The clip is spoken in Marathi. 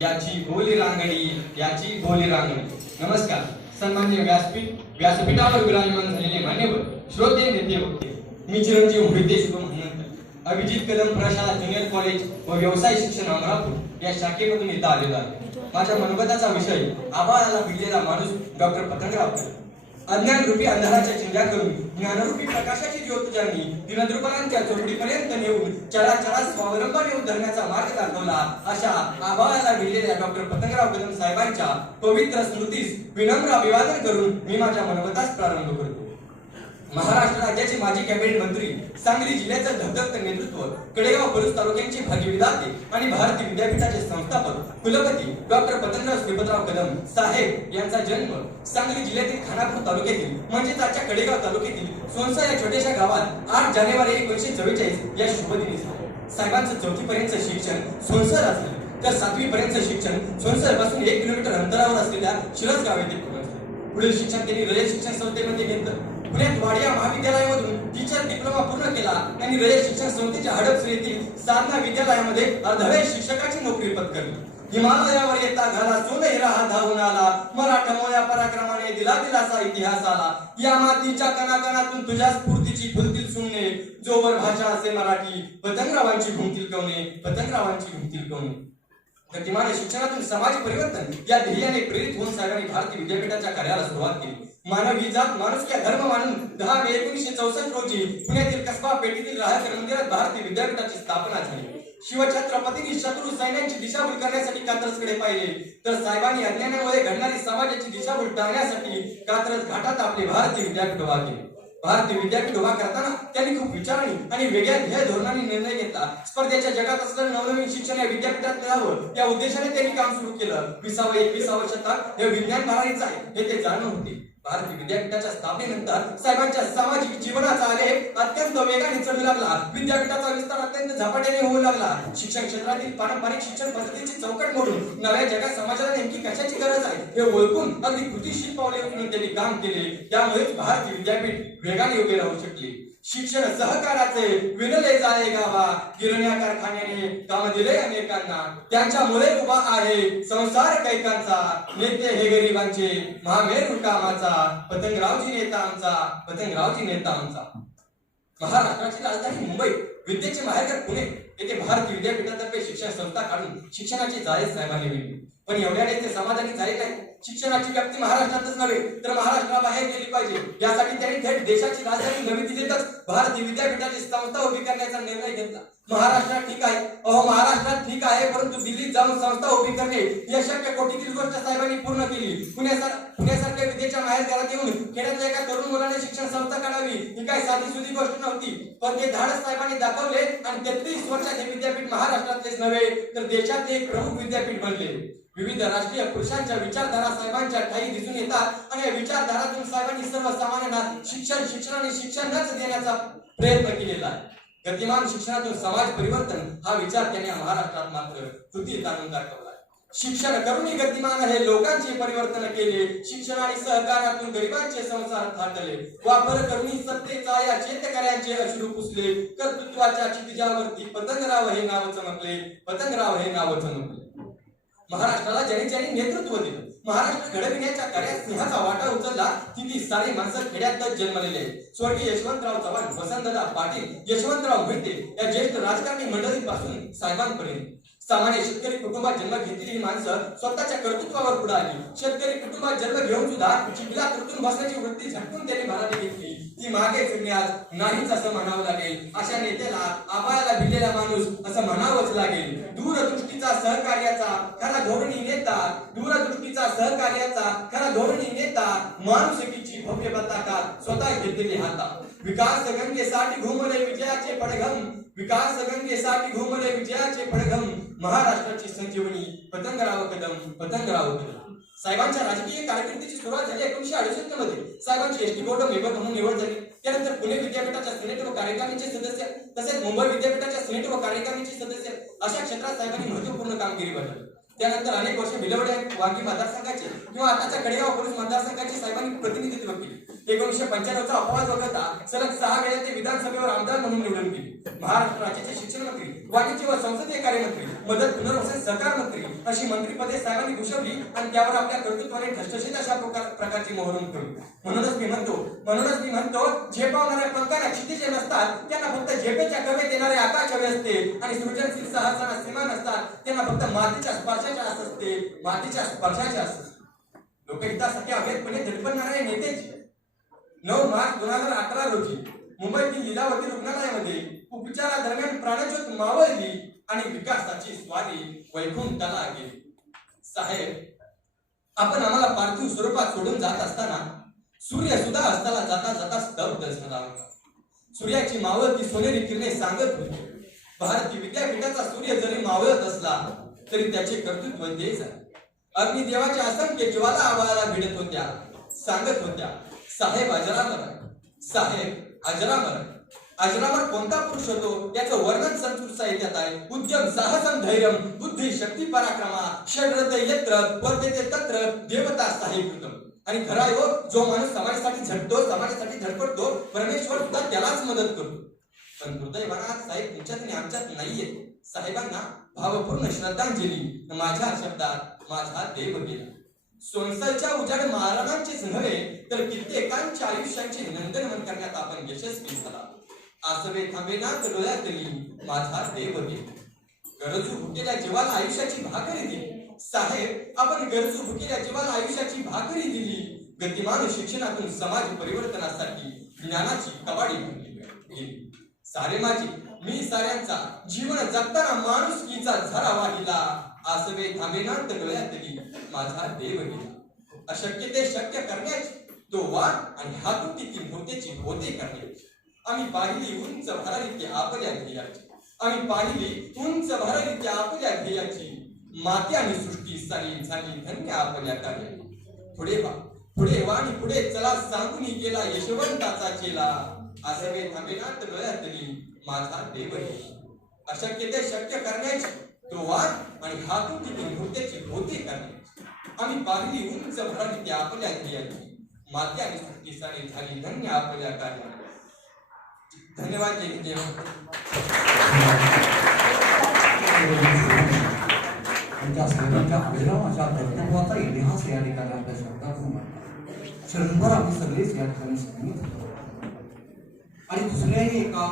याची बोली रांगडी याची बोली रांगडी. नमस्कार सन्माननीय व्यासपीठावर विराजमान झालेले मान्यवर श्रोते नेते वक्ते. मी चिरंजीव मोहिते शुभम हनुमंत अभिजित कदम प्रशाला ज्युनियर कॉलेज व व्यवसाय शिक्षण अमरापूर या शाखेमधून इथं आलेलो आहे. माझ्या मनोगताचा विषय आबाळाला भिडलेला माणूस डॉक्टर पतंगराव कदम. अज्ञान रूपी अंधाराच्या चिंध्याकडून ज्ञानरूपी प्रकाशाची ज्योत ज्यांनी दिनदृपांच्या चौकडीपर्यंत नेऊन चराचरात स्वावलंबन येऊन धरण्याचा मार्ग दाखवला अशा आबाळाला भिडलेल्या डॉक्टर पतंगराव कदम साहेबांच्या पवित्र स्मृतीस विनम्र अभिवादन करून मी माझ्या मनोगतास प्रारंभ करतो. महाराष्ट्र राज्याचे माजी कॅबिनेट मंत्री, सांगली जिल्ह्याचं धगधगतं नेतृत्व, कडेगाव पलूस तालुक्यांचे भाग्यविधाते आणि भारतीय विद्यापीठाचे संस्थापक कुलपती डॉक्टर पतंगराव श्रीपतराव कदम साहेब यांचा जन्म सांगली जिल्ह्यातील खानापूर तालुक्यातील म्हणजेच आजच्या कडेगाव तालुक्यातील सोनसा या छोट्याशा गावात 8 जानेवारी 1944 या शुभदिनी झाला. साहेबांचं 4थी पर्यंत शिक्षण सोनसर असले तर 7वी पर्यंत शिक्षण सोनसर पासून 1 किलोमीटर अंतरावर असलेल्या शिरसगाव येथे पूर्ण झाले. पुढील शिक्षण त्यांनी रयत शिक्षण संस्थेमध्ये घेतलं. पुण्यात वाडिया महाविद्यालयामधून टीचर डिप्लोमा पूर्ण केला. त्यांनी रयत शिक्षण संस्थेच्या हडपसर येथील साधना विद्यालयामध्ये अर्धवेळ शिक्षकाची नोकरी पत्करली. हिमालयावर येता घाला सोन हिरा हा धावून आला, मराठमोळ्या पराक्रमाने दिला दिलासा इतिहास आला. या मातीच्या कणाकणातून तुझ्या स्फूर्तीची फुलतील सुमने, जोवर भाषा असे मराठी पतंगरावांची घुमतील कवने, पतंगरावांची घुमतील कवने. गतिमान शिक्षणातून समाज परिवर्तन या ध्येयाने प्रेरित होऊन साहेबांनी भारतीय विद्यापीठाच्या कार्याला सुरुवात केली. मानवी जात माणुसकी धर्म मानून 10 मे 1964 रोजी पुण्यातील कसबा पेठेतील राहकर मंदिरात भारतीय विद्यापीठाची स्थापना झाली. शिवछत्रपतींनी शत्रू सैन्यांची दिशाभूल करण्यासाठी कात्रजकडे पाहिले तर साहेबांनी अज्ञानामुळे घडणारी समाजाची दिशाभूल टाळण्यासाठी कात्रज घाटात आपले भारतीय विद्यापीठ उभा केले. भारतीय विद्यापीठ उभा करताना त्यांनी खूप विचारांनी आणि वेगळ्या ध्येय धोरणांनी निर्णय घेतला. स्पर्धेच्या जगात असलेलं नवनवीन शिक्षण या विद्यापीठात मिळावं या उद्देशाने त्यांनी काम सुरू केलं. 20वे 21वे शतक हे विज्ञान भारारीच आहे हे ते जाणून होते. भारतीय विद्यापीठाच्या स्थापनेनंतर साहेबांच्या सामाजिक जीवनाचा आलेख अत्यंत वेगाने चढू लागला. विद्यापीठाचा विस्तार अत्यंत झपाट्याने होऊ लागला. शिक्षण क्षेत्रातील पारंपरिक शिक्षण पद्धतीची चौकट मोडून नव्या जगात समाजाला नेमकी कशाची गरज आहे हे ओळखून अगदी कृतीशील पावले उचलून त्यांनी काम केले. त्यामुळेच भारतीय विद्यापीठ वेगाने उभे राहू शकले. शिक्षण सहकाराचे विणले जाळे गावा, गिरण्या कारखान्याने काम दिले अनेकांना, त्यांच्यामुळे उभा आहे संसार कैकांचा. नेते हे गरिबांचे महामेरू कामाचा, पतंगरावजी नेता आमचा, पतंगरावजी नेता आमचा. महाराष्ट्राची राजधानी मुंबई, विद्येचे माहेरघर पुणे येथे भारतीय विद्यापीठातर्फे शिक्षण संस्था काढून शिक्षणाची जाळे साहेबांनी विणली. पण एवढ्याने ते समाधानी झाले नाही. शिक्षणाची व्याप्ती महाराष्ट्रातच नव्हे तर महाराष्ट्राबाहेर गेली पाहिजे. यासाठी त्यांनी थेट देशाची राजधानी नवी दिल्लीतच भारतीय विद्यापीठाची संस्था उभी करण्याचा निर्णय घेतला. महाराष्ट्रात ठीक आहे, महाराष्ट्रात ठीक आहे, परंतु दिल्लीत जाऊन संस्था उभी करणे ही अशक्य कोटीतील गोष्ट साहेबांनी पूर्ण केली. पुण्यासारख्या विद्येच्या माहेरघरात येऊन खेड्यातल्या एका तरुण मुलाने शिक्षण संस्था काढावी ही काही साधी सुधी गोष्ट नव्हती. पण ते धाडस साहेबांनी दाखवले आणि 33 वर्षात हे विद्यापीठ महाराष्ट्रातलेच नव्हे तर देशातले एक प्रमुख विद्यापीठ बनले. विविध राष्ट्रीय पुरुषांच्या विचारधारा साहेबांच्या ठाई दिसून येतात आणि या विचारधारातून साहेबांनी सर्वसामान्यांना शिक्षण आणि शिक्षणच देण्याचा प्रयत्न केलेला आहे. गतिमान शिक्षणातून समाज परिवर्तन हा विचार त्यांनी महाराष्ट्रात मात्र कृतीत आणून दाखवला. शिक्षण करूनही गतिमान हे लोकांचे परिवर्तन केले. शिक्षण आणि सहकारातून गरिबांचे संसार थाटले. वापर करूनही सत्तेचा या शेतकऱ्यांचे अश्रू पुसले. कर्तृत्वाच्या क्षितिजावरती पतंगराव हे नाव चमकले, पतंगराव हे नाव चमकले. महाराष्ट्राला ज्यांनी ज्यांनी नेतृत्व दिलं, महाराष्ट्र घडविण्याच्या कार्यात सिंहाचा वाटा उचलला ती सारी माणसं खेड्यातच जन्मलेले आहेत. स्वर्गीय यशवंतराव चव्हाण, वसंतदादा पाटील, यशवंतराव मोहिते या ज्येष्ठ राजकारणी मंडळीपासून साहेबांपर्यंत सामान्य शेतकरी कुटुंबात जन्म घेतलेली ही माणसं स्वतःच्या कर्तृत्वावर पुढे आली. शेतकरी कुटुंबात जन्म घेऊन सुद्धा चिखलात तुटून बसण्याची वृत्ती झटकून त्यांनी भरारी घेतली. ती मागे फिरण्यास नाहीच असं म्हणावं लागेल. अशा नेत्याला आबाळाला भिडलेला माणूस असं म्हणावंच लागेल. दूरदृष्टीचा सहकार्याचा खरा धोरणी नेता, दूरदृष्टीचा सहकार्याचा खरा धोरणी नेता, माणुसकीची भव्य पताका स्वतः घेतलेली हाता. विकास गंगेसाठी घुमले विजयाचे पडघम, विकास गंगेसाठी घुमले विजयाचे पडघम. महाराष्ट्राची संजीवनी पतंगराव कदम, पतंगराव कदम. साहेबांच्या राजकीय कारकिर्दीची सुरुवात झाली 1968 मध्ये. साहेबांची एसटी बोर्ड मेंबर म्हणून निवड झाली. त्यानंतर पुणे विद्यापीठाच्या सिनेट व कार्यकारिणीचे सदस्य, तसेच मुंबई विद्यापीठाच्या सिनेट व कार्यकारिणीचे सदस्य अशा क्षेत्रात साहेबांनी महत्त्वपूर्ण कामगिरी बजावली. त्यानंतर अनेक वर्ष भिलवडे वाघी मतदारसंघाचे किंवा आताच्या कडेगाव पोलीस मतदारसंघाचे साहेबांनी प्रतिनिधित्व केले. 1995चा अपवाद वगळता सलग 6 वेळा ते विधानसभेवर आमदार म्हणून निवडून गेले. महाराष्ट्र राज्याचे शिक्षण मंत्री, वाणिज्य व संसदीय कार्यमंत्री, मदत पुनर्वसन सहकार मंत्री अशी मंत्रिपदे साहेबांनी भूषवली आणि त्यावर आपल्या कर्तृत्वाने ठसठशीत अशा प्रकारची मोहरून करू. म्हणूनच मी म्हणतो झेपावणाऱ्या पंखांना क्षितिजे नसतात, त्यांना फक्त झेपेच्या कवेत येणारे आकाश हवे असते आणि सृजनशील साहसांना सीमा नसतात, त्यांना फक्त मातीच्या स्पर्शाच्या आस असते, मातीच्या स्पर्शाच्या आस असते. लोकहितासाठी अभेदपणे धडपडणारे नेतेची 9 मार्च 2018 रोजी मुंबईतील लीलावती रुग्णालयामध्ये उपचारादरम्यान प्राणज्योत मावळली आणि विकासाची स्वारी वैकुंठाला गेली. साहेब, आपण आम्हाला पार्थिव स्वरूपात सोडून जात असताना सूर्य सुद्धा अस्ताला जाता जाता स्तब्ध झाला होता. सूर्याची मावळती सोनेरी किरणे सांगत होती. भारतीय विद्यापीठाचा सूर्य जरी मावळत असला तरी त्याचे कर्तृत्व तेच आहे. अग्निदेवाच्या असंख्य ज्वाला आवाळाला भिडत होत्या, सांगत होत्या, साहेब अजरामर आहे, साहेब अजरामर आहे. अजरामर कोणता पुरुष होतो याचं वर्णन संस्कृत साहित्यात आहे. उद्यम साहसम धैर्यम बुद्धी शक्ती पराक्रमा षड्रते यत्र वर्तेते तत्र देवता साहेबकृतम. आणि खरा हो, जो माणूस समाजासाठी झटतो, समाजासाठी धडपडतो, परमेश्वर सुद्धा त्यालाच मदत करतो. पण दुर्दैवाने साहेब तुमच्यात आणि आमच्यात नाहीये. साहेबांना भावपूर्ण श्रद्धांजली. माझ्या शब्दात माझा देव गेला. सोनसरच्या उजाड महाराजांचेच नव्हे तर कित्येकांच्या आयुष्याचे नंदनवन करण्यात आपण यशस्वी झाला. आसवे थांबेना डोळ्यातली माझा देव गेला. गरजू भुकेल्या जीवाला आयुष्याची भाकरी दिली. साहेब, आपण गरजू भुकेल्या जीवाला आयुष्याची भाकरी दिली. गतिमान शिक्षणातून समाज परिवर्तनासाठी ज्ञानाची कवाडी गेली. सारे माझी मी साऱ्यांचा जीवन जगताना माणुसकीचा झरा वाहिला. आसवे थांबेना डोळ्यातली माझा देव गेला. अशक्य ते शक्य करण्याची तो वाट आणि हातून ती होतेची होते करण्याची. आम्ही पाहिली उंच भरारी आपल्या ध्येयाची. आम्ही पाहिली उंच भरारी आपल्या ध्येयाची. माती आणि सृष्टी सारी झाली धन्य आपल्या कार्याची. पुढे वा आणि पुढे चला सांगून गेला यशवंताचा चेला. आसवे थांबेना डोळ्यातली माझा देव गेला. अशक्य ते शक्य करण्याची तो वाट आणि हातून ती होतेची होते करण्याची. आम्ही पाहिली उंच भरारी आपल्या ध्येयाची. माती आणि सृष्टी सारी झाली धन्य आपल्या कार्याची. धन्यवाद. जय हिंद. त्या साहेबांच्या अभिरामाच्या कर्तृत्वाचा इतिहास या ठिकाणी आपल्या शब्दातून क्षणभर आम्ही सगळेच या ठिकाणी सहमत होतो. आणि दुसऱ्याही एका